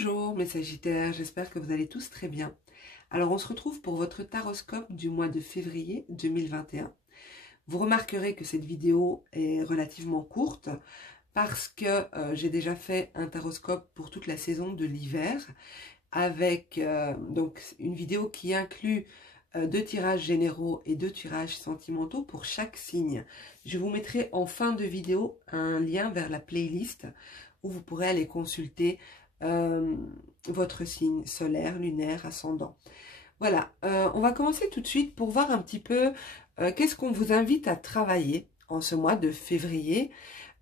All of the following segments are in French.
Bonjour mes Sagittaires, j'espère que vous allez tous très bien. Alors on se retrouve pour votre taroscope du mois de février 2021. Vous remarquerez que cette vidéo est relativement courte parce que j'ai déjà fait un taroscope pour toute la saison de l'hiver avec donc une vidéo qui inclut 2 tirages généraux et 2 tirages sentimentaux pour chaque signe. Je vous mettrai en fin de vidéo un lien vers la playlist où vous pourrez aller consulter votre signe solaire, lunaire, ascendant. Voilà, on va commencer tout de suite pour voir un petit peu qu'est-ce qu'on vous invite à travailler en ce mois de février.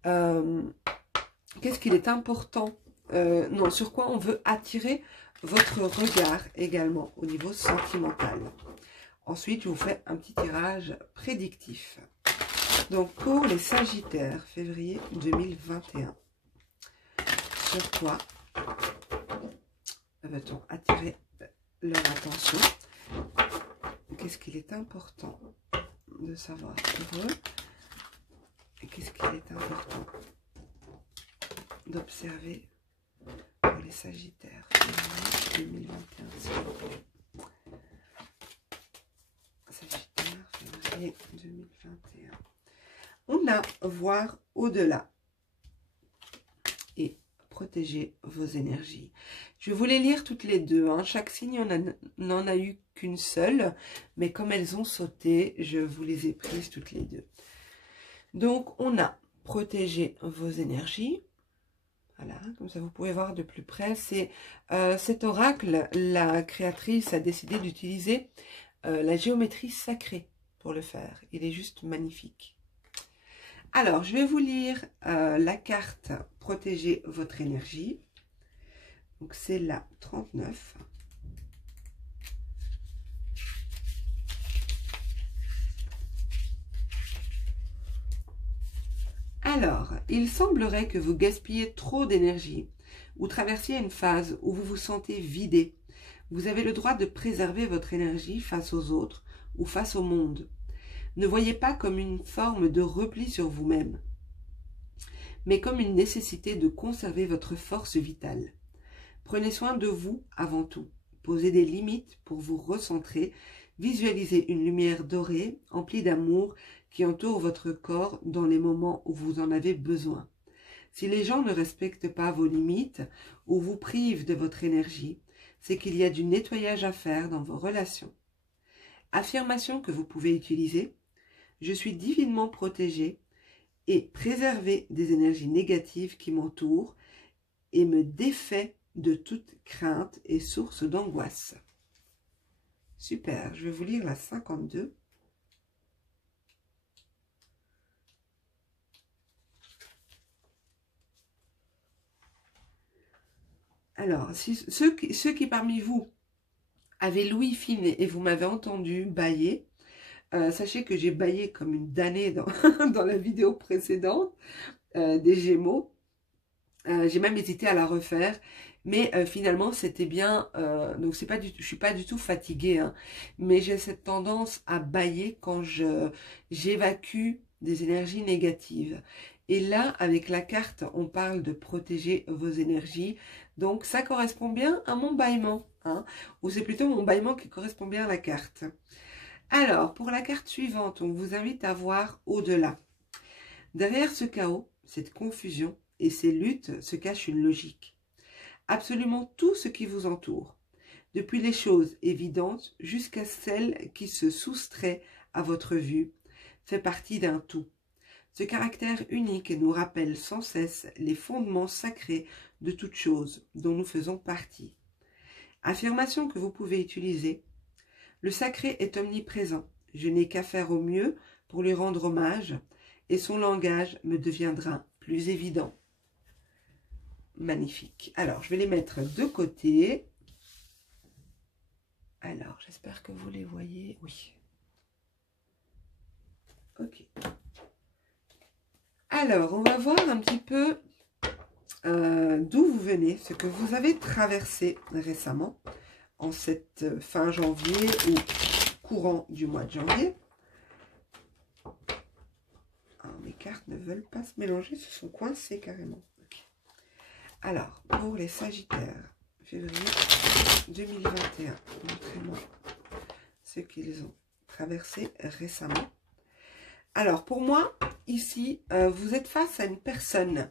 Qu'est-ce qu'il est important, non, sur quoi on veut attirer votre regard également au niveau sentimental. Ensuite, je vous fais un petit tirage prédictif. Donc, pour les Sagittaires, février 2021, sur quoi va-t-on attirer leur attention? Qu'est-ce qu'il est important de savoir pour eux? Et qu'est-ce qu'il est important d'observer pour les Sagittaires, février 2021, s'il vous plaît. Sagittaire, février 2021. On a voir au-delà et protéger vos énergies. Je vais vous les lire toutes les deux. Hein. Chaque signe n'en a eu qu'une seule, mais comme elles ont sauté, je vous les ai prises toutes les deux. Donc, on a protéger vos énergies. Voilà, comme ça vous pouvez voir de plus près. C'est cet oracle, la créatrice a décidé d'utiliser la géométrie sacrée pour le faire. Il est juste magnifique. Alors, je vais vous lire la carte « Protéger votre énergie ». Donc, c'est la 39. Alors, il semblerait que vous gaspillez trop d'énergie ou traversiez une phase où vous vous sentez vidé. Vous avez le droit de préserver votre énergie face aux autres ou face au monde. Ne voyez pas comme une forme de repli sur vous-même, mais comme une nécessité de conserver votre force vitale. Prenez soin de vous avant tout. Posez des limites pour vous recentrer. Visualisez une lumière dorée, emplie d'amour, qui entoure votre corps dans les moments où vous en avez besoin. Si les gens ne respectent pas vos limites ou vous privent de votre énergie, c'est qu'il y a du nettoyage à faire dans vos relations. Affirmation que vous pouvez utiliser. Je suis divinement protégé et préservé des énergies négatives qui m'entourent et me défait de toute crainte et source d'angoisse. Super, je vais vous lire la 52. Alors, si, ceux qui parmi vous avaient l'ouïe fine et vous m'avez entendu bâiller, sachez que j'ai bâillé comme une damnée dans, dans la vidéo précédente des Gémeaux. J'ai même hésité à la refaire, mais finalement c'était bien. Donc c'est pas je suis pas du tout fatiguée, hein, mais j'ai cette tendance à bâiller quand j'évacue des énergies négatives. Et là, avec la carte, on parle de protéger vos énergies. Donc ça correspond bien à mon bâillement, hein, ou c'est plutôt mon bâillement qui correspond bien à la carte. Alors, pour la carte suivante, on vous invite à voir au-delà. Derrière ce chaos, cette confusion et ces luttes se cache une logique. Absolument tout ce qui vous entoure, depuis les choses évidentes jusqu'à celles qui se soustraient à votre vue, fait partie d'un tout. Ce caractère unique nous rappelle sans cesse les fondements sacrés de toute chose dont nous faisons partie. Affirmation que vous pouvez utiliser. Le sacré est omniprésent. Je n'ai qu'à faire au mieux pour lui rendre hommage et son langage me deviendra plus évident. Magnifique. Alors, je vais les mettre de côté. Alors, j'espère que vous les voyez. Oui. Ok. Alors, on va voir un petit peu d'où vous venez, ce que vous avez traversé récemment, en cette fin janvier ou courant du mois de janvier. Alors, mes cartes ne veulent pas se mélanger, se sont coincées carrément. Okay. Alors, pour les Sagittaires, février 2021. Montrez-moi ce qu'ils ont traversé récemment. Alors, pour moi, ici, vous êtes face à une personne.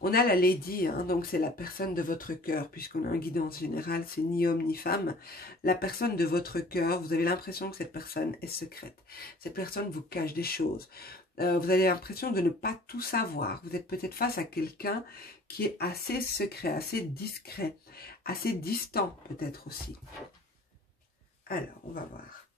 On a la Lady, hein, donc c'est la personne de votre cœur, puisqu'on a un guidance générale, c'est ni homme ni femme. La personne de votre cœur, vous avez l'impression que cette personne est secrète. Cette personne vous cache des choses. Vous avez l'impression de ne pas tout savoir. Vous êtes peut-être face à quelqu'un qui est assez secret, assez discret, assez distant peut-être aussi. Alors, on va voir.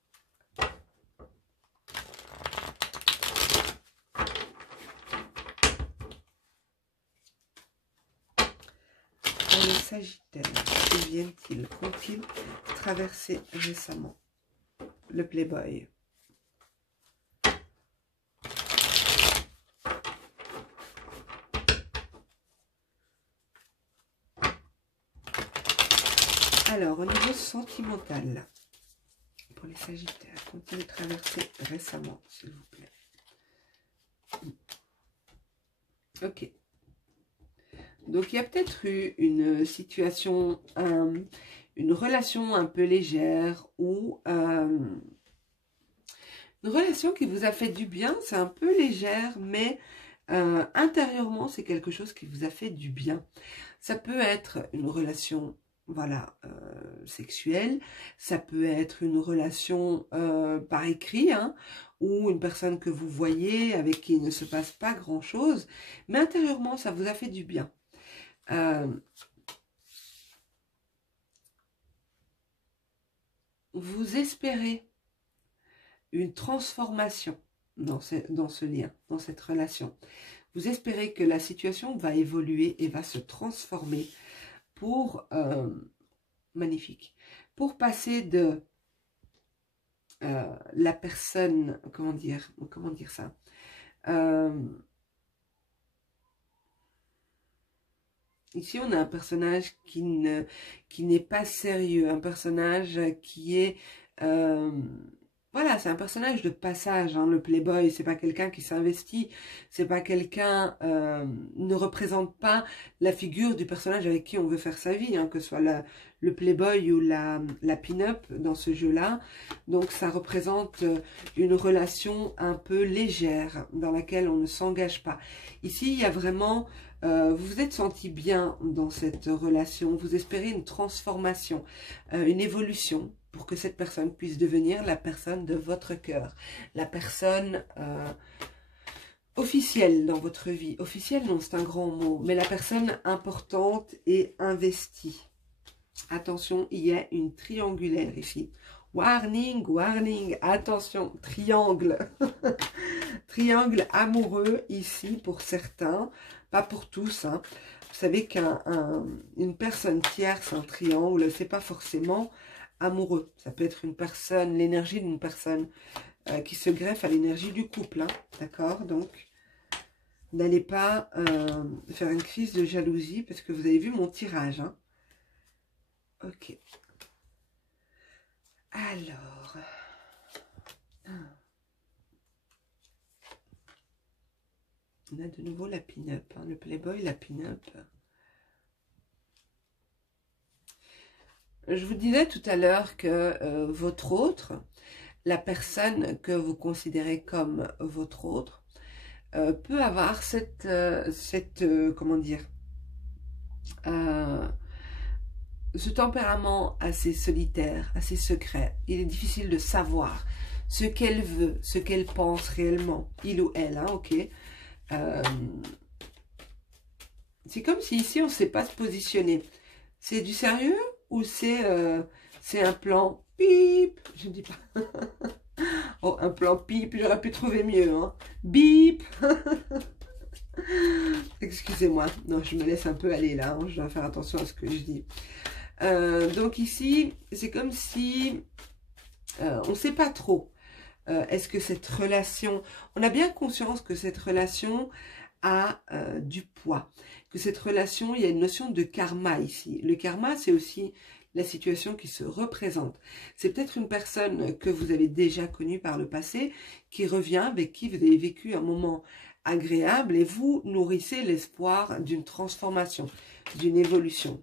Pour les Sagittaires, que viennent-ils, qu'ont-ils traversé récemment? Le Playboy. Alors, au niveau sentimental, pour les Sagittaires, qu'ont-ils traversé récemment, s'il vous plaît? Ok. Donc, il y a peut-être eu une situation, une relation un peu légère ou une relation qui vous a fait du bien. C'est un peu légère, mais intérieurement, c'est quelque chose qui vous a fait du bien. Ça peut être une relation, voilà, sexuelle. Ça peut être une relation par écrit, hein, ou une personne que vous voyez avec qui il ne se passe pas grand-chose. Mais intérieurement, ça vous a fait du bien. Vous espérez une transformation dans ce lien, dans cette relation. Vous espérez que la situation va évoluer et va se transformer pour, magnifique, pour passer de la personne, comment dire ça, ici, on a un personnage qui n'est pas sérieux, un personnage qui est... voilà, c'est un personnage de passage, hein, le Playboy. C'est pas quelqu'un qui s'investit, c'est pas quelqu'un... ne représente pas la figure du personnage avec qui on veut faire sa vie, hein, que ce soit le Playboy ou la pin-up dans ce jeu-là. Donc, ça représente une relation un peu légère dans laquelle on ne s'engage pas. Ici, il y a vraiment... vous vous êtes senti bien dans cette relation, vous espérez une transformation, une évolution pour que cette personne puisse devenir la personne de votre cœur, la personne officielle dans votre vie. Officielle, non, c'est un grand mot, mais la personne importante et investie. Attention, il y a une triangulaire ici. Warning, warning, attention, triangle. Triangle amoureux ici pour certains, pas pour tous, hein. Vous savez qu'une personne tierce, un triangle, c'est pas forcément amoureux. Ça peut être une personne, l'énergie d'une personne qui se greffe à l'énergie du couple, hein. D'accord? Donc, n'allez pas faire une crise de jalousie parce que vous avez vu mon tirage, hein. Ok. Alors... on a de nouveau la pin-up, hein, le Playboy, la pin-up. Je vous disais tout à l'heure que votre autre, la personne que vous considérez comme votre autre, peut avoir comment dire, ce tempérament assez solitaire, assez secret. Il est difficile de savoir ce qu'elle veut, ce qu'elle pense réellement, il ou elle, hein, ok. C'est comme si ici on ne sait pas se positionner. C'est du sérieux ou c'est un plan bip? Je ne dis pas. Oh, un plan bip, j'aurais pu trouver mieux, hein. Bip. Excusez-moi, non, je me laisse un peu aller là, hein. Je dois faire attention à ce que je dis. Donc ici, c'est comme si on ne sait pas trop. Est-ce que cette relation, on a bien conscience que cette relation a du poids, que cette relation, il y a une notion de karma ici. Le karma, c'est aussi la situation qui se représente. C'est peut-être une personne que vous avez déjà connue par le passé, qui revient, avec qui vous avez vécu un moment agréable et vous nourrissez l'espoir d'une transformation, d'une évolution.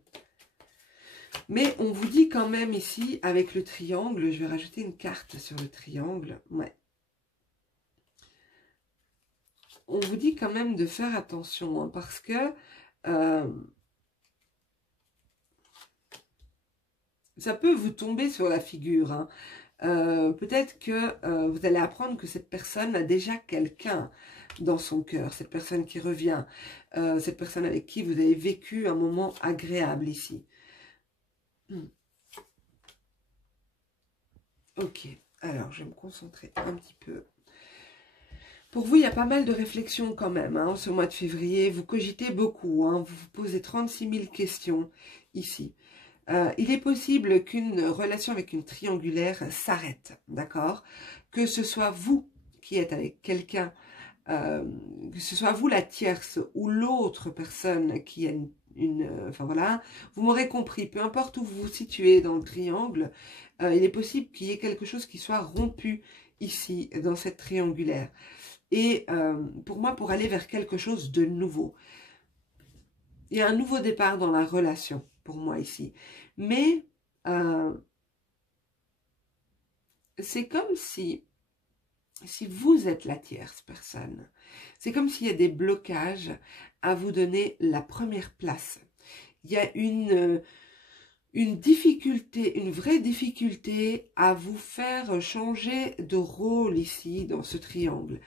Mais on vous dit quand même ici, avec le triangle, je vais rajouter une carte sur le triangle. Ouais. On vous dit quand même de faire attention, hein, parce que ça peut vous tomber sur la figure. Hein. Peut-être que vous allez apprendre que cette personne a déjà quelqu'un dans son cœur, cette personne qui revient, cette personne avec qui vous avez vécu un moment agréable ici. Ok, alors je vais me concentrer un petit peu. Pour vous, il y a pas mal de réflexions quand même, hein, ce mois de février. Vous cogitez beaucoup, hein, vous vous posez 36 000 questions ici. Il est possible qu'une relation avec une triangulaire s'arrête, d'accord? Que ce soit vous qui êtes avec quelqu'un, que ce soit vous la tierce ou l'autre personne qui a enfin voilà, vous m'aurez compris, peu importe où vous vous situez dans le triangle, il est possible qu'il y ait quelque chose qui soit rompu ici, dans cette triangulaire. Et pour moi, pour aller vers quelque chose de nouveau. Il y a un nouveau départ dans la relation, pour moi ici. Mais c'est comme si vous êtes la tierce personne, c'est comme s'il y a des blocages à vous donner la première place. Il y a une difficulté, une vraie difficulté à vous faire changer de rôle ici, dans ce triangle,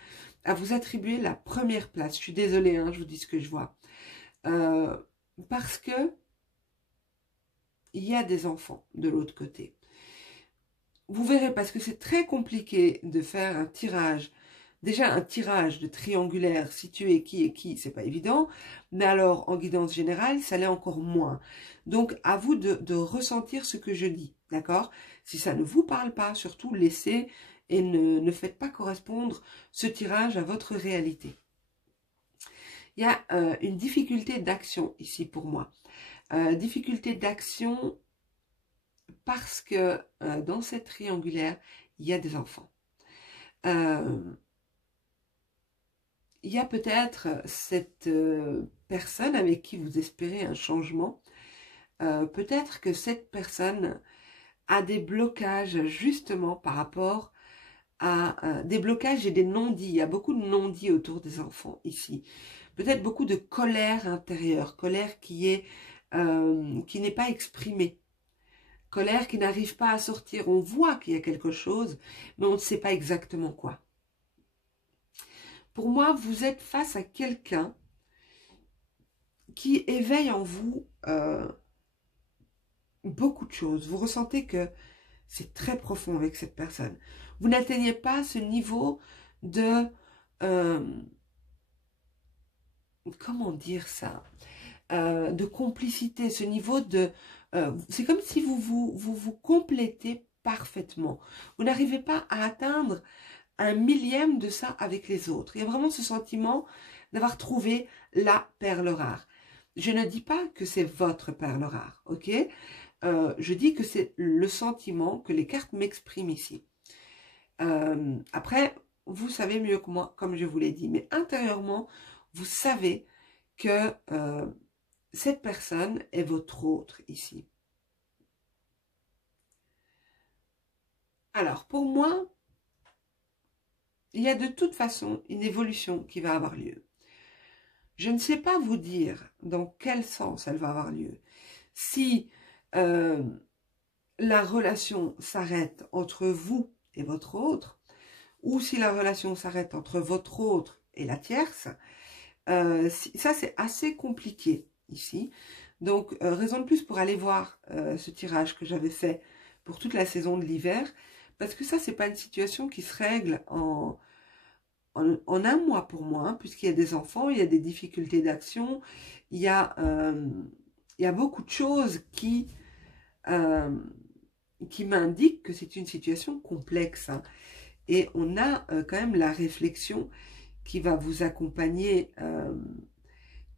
à vous attribuer la première place. Je suis désolée, hein, je vous dis ce que je vois. Parce que il y a des enfants de l'autre côté. Vous verrez, parce que c'est très compliqué de faire un tirage. Déjà, un tirage de triangulaire, situé qui est qui, c'est pas évident. Mais alors, en guidance générale, ça l'est encore moins. Donc, à vous de ressentir ce que je dis, d'accord? Si ça ne vous parle pas, surtout, laissez et ne faites pas correspondre ce tirage à votre réalité. Il y a une difficulté d'action ici pour moi. Difficulté d'action parce que dans cette triangulaire, il y a des enfants. Il y a peut-être cette personne avec qui vous espérez un changement. Peut-être que cette personne a des blocages justement par rapport à des blocages et des non-dits. Il y a beaucoup de non-dits autour des enfants ici. Peut-être beaucoup de colère intérieure, colère qui n'est pas exprimée. Colère qui n'arrive pas à sortir. On voit qu'il y a quelque chose, mais on ne sait pas exactement quoi. Pour moi, vous êtes face à quelqu'un qui éveille en vous beaucoup de choses. Vous ressentez que c'est très profond avec cette personne. Vous n'atteignez pas ce niveau de... comment dire ça, de complicité, ce niveau de... c'est comme si vous complétez parfaitement. Vous n'arrivez pas à atteindre un millième de ça avec les autres. Il y a vraiment ce sentiment d'avoir trouvé la perle rare. Je ne dis pas que c'est votre perle rare, ok? Je dis que c'est le sentiment que les cartes m'expriment ici. Après, vous savez mieux que moi, comme je vous l'ai dit, mais intérieurement, vous savez que cette personne est votre autre ici. Alors, pour moi, il y a de toute façon une évolution qui va avoir lieu. Je ne sais pas vous dire dans quel sens elle va avoir lieu. Si la relation s'arrête entre vous et votre autre, ou si la relation s'arrête entre votre autre et la tierce, ça c'est assez compliqué ici. Donc, raison de plus pour aller voir ce tirage que j'avais fait pour toute la saison de l'hiver, parce que ça, c'est pas une situation qui se règle en un mois pour moi, hein, puisqu'il y a des enfants, il y a des difficultés d'action, il y a beaucoup de choses qui m'indiquent que c'est une situation complexe. Hein. Et on a quand même la réflexion qui va vous accompagner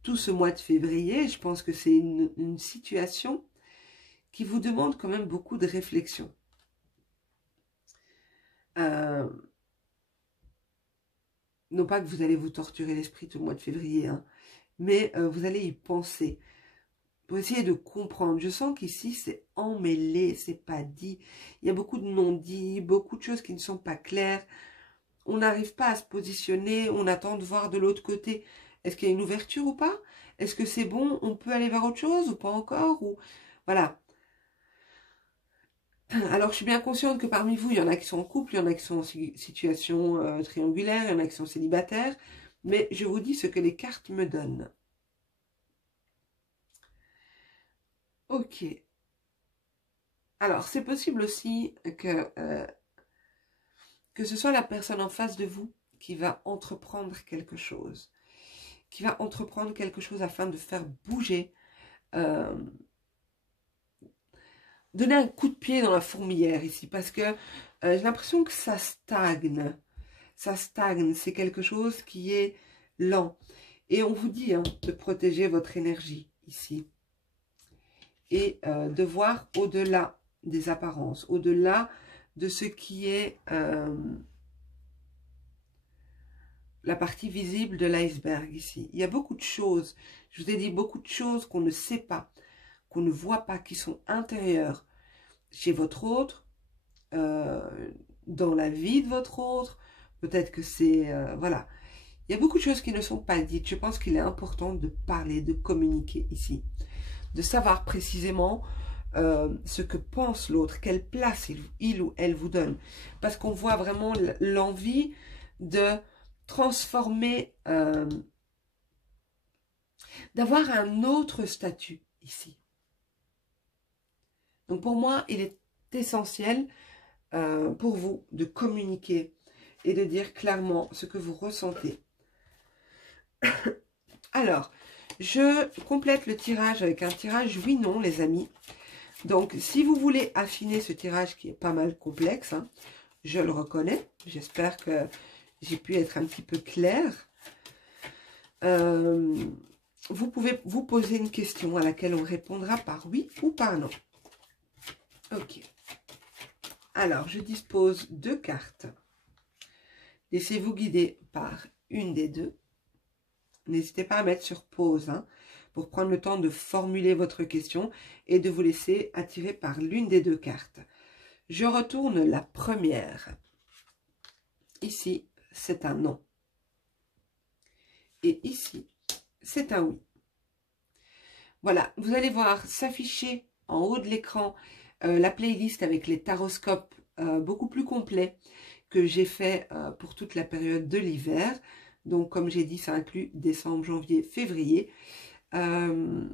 tout ce mois de février. Je pense que c'est une situation qui vous demande quand même beaucoup de réflexion. Non pas que vous allez vous torturer l'esprit tout le mois de février, hein, mais vous allez y penser. pour essayer de comprendre. Je sens qu'ici, c'est emmêlé, c'est pas dit. Il y a beaucoup de non-dits, beaucoup de choses qui ne sont pas claires. On n'arrive pas à se positionner, on attend de voir de l'autre côté. Est-ce qu'il y a une ouverture ou pas? Est-ce que c'est bon? On peut aller vers autre chose ou pas encore? Ou voilà. Alors, je suis bien consciente que parmi vous, il y en a qui sont en couple, il y en a qui sont en situation triangulaire, il y en a qui sont célibataires. Mais je vous dis ce que les cartes me donnent. Ok. Alors, c'est possible aussi que ce soit la personne en face de vous qui va entreprendre quelque chose. Qui va entreprendre quelque chose afin de faire bouger, donner un coup de pied dans la fourmilière ici. Parce que j'ai l'impression que ça stagne. Ça stagne, c'est quelque chose qui est lent. Et on vous dit de protéger votre énergie ici. Et de voir au-delà des apparences, au-delà de ce qui est la partie visible de l'iceberg ici. Il y a beaucoup de choses, je vous ai dit beaucoup de choses qu'on ne sait pas, qu'on ne voit pas, qui sont intérieures chez votre autre, dans la vie de votre autre. Peut-être que c'est... voilà. Il y a beaucoup de choses qui ne sont pas dites. Je pense qu'il est important de parler, de communiquer ici. De savoir précisément ce que pense l'autre, quelle place il ou elle vous donne. Parce qu'on voit vraiment l'envie de transformer, d'avoir un autre statut ici. Donc pour moi, il est essentiel pour vous de communiquer et de dire clairement ce que vous ressentez. Alors, je complète le tirage avec un tirage oui-non, les amis. Donc, si vous voulez affiner ce tirage qui est pas mal complexe, je le reconnais. J'espère que j'ai pu être un petit peu claire. Vous pouvez vous poser une question à laquelle on répondra par oui ou par non. Ok. Alors, je dispose 2 cartes. Laissez-vous guider par une des deux. N'hésitez pas à mettre sur pause pour prendre le temps de formuler votre question et de vous laisser attirer par l'une des 2 cartes. Je retourne la première. Ici, c'est un non. Et ici, c'est un oui. Voilà, vous allez voir s'afficher en haut de l'écran la playlist avec les taroscopes beaucoup plus complets que j'ai fait pour toute la période de l'hiver. Donc, comme j'ai dit, ça inclut décembre, janvier, février. En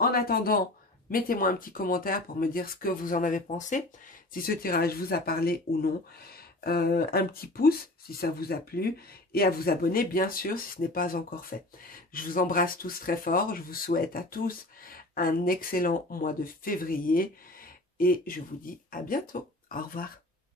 attendant, mettez-moi un petit commentaire pour me dire ce que vous en avez pensé, si ce tirage vous a parlé ou non. Un petit pouce si ça vous a plu et à vous abonner bien sûr si ce n'est pas encore fait. Je vous embrasse tous très fort, je vous souhaite à tous un excellent mois de février et je vous dis à bientôt. Au revoir.